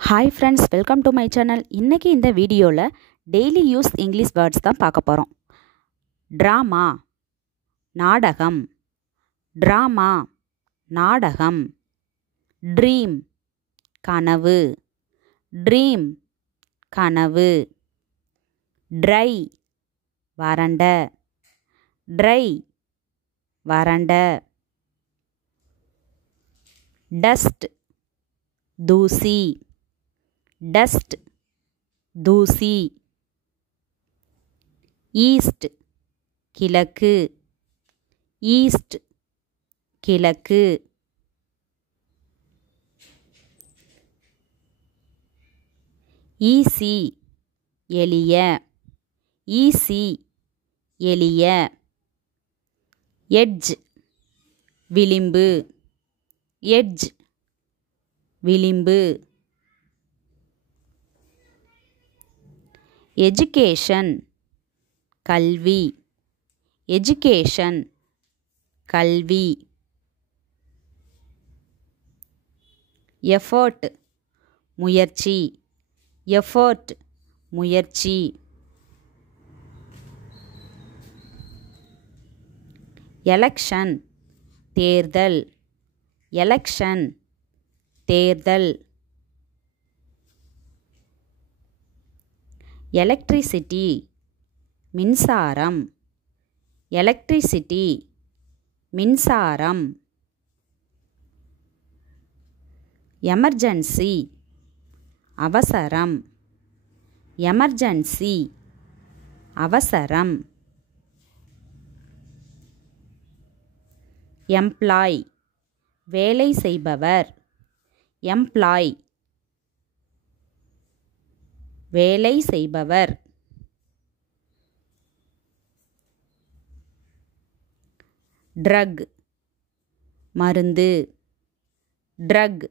Hi friends, welcome to my channel. இன்னைக்கு இந்த வீடியோல டெய்லி யூஸ் இங்கிலீஷ் வேர்ட்ஸ் தான் பார்க்க போறோம். டிராமா நாடகம், டிராமா நாடகம். ட்ரீம் கனவு, ட்ரீம் கனவு. ட்ரை வறண்ட, ட்ரை வறண்ட. டஸ்ட் தூசி, டஸ்ட் தூசி. ஈஸ்ட் கிழக்கு, ஈஸ்ட் கிழக்கு. ஈசி எளிய, ஈசி எளிய. எட்ஜ் விளிம்பு, எட்ஜ் விளிம்பு. எஜுகேஷன் கல்வி, எஜுகேஷன் கல்வி. எஃபர்ட் முயற்சி, எஃபர்ட் முயற்சி. எலெக்ஷன் தேர்தல், எலெக்ஷன் தேர்தல். எலக்ட்ரிசிட்டி மின்சாரம், எலக்ட்ரிசிட்டி மின்சாரம். எமர்ஜென்சி அவசரம், எமர்ஜென்சி அவசரம். எம்ப்ளாய் வேலை செய்பவர், எம்ப்ளாய் வேலை செய்பவர். ட்ரக் மருந்து, ட்ரக்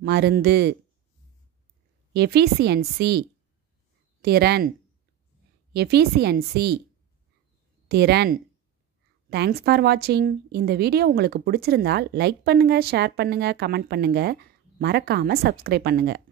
மருந்து. எஃபிசியன்சி திறன், எஃபிசியன்சி திறன். தேங்க்ஸ் ஃபார் வாட்சிங். இந்த வீடியோ உங்களுக்கு பிடிச்சிருந்தால் லைக் பண்ணுங்கள், ஷேர் பண்ணுங்கள், கமெண்ட் பண்ணுங்கள். மறக்காமல் சப்ஸ்கிரைப் பண்ணுங்கள்.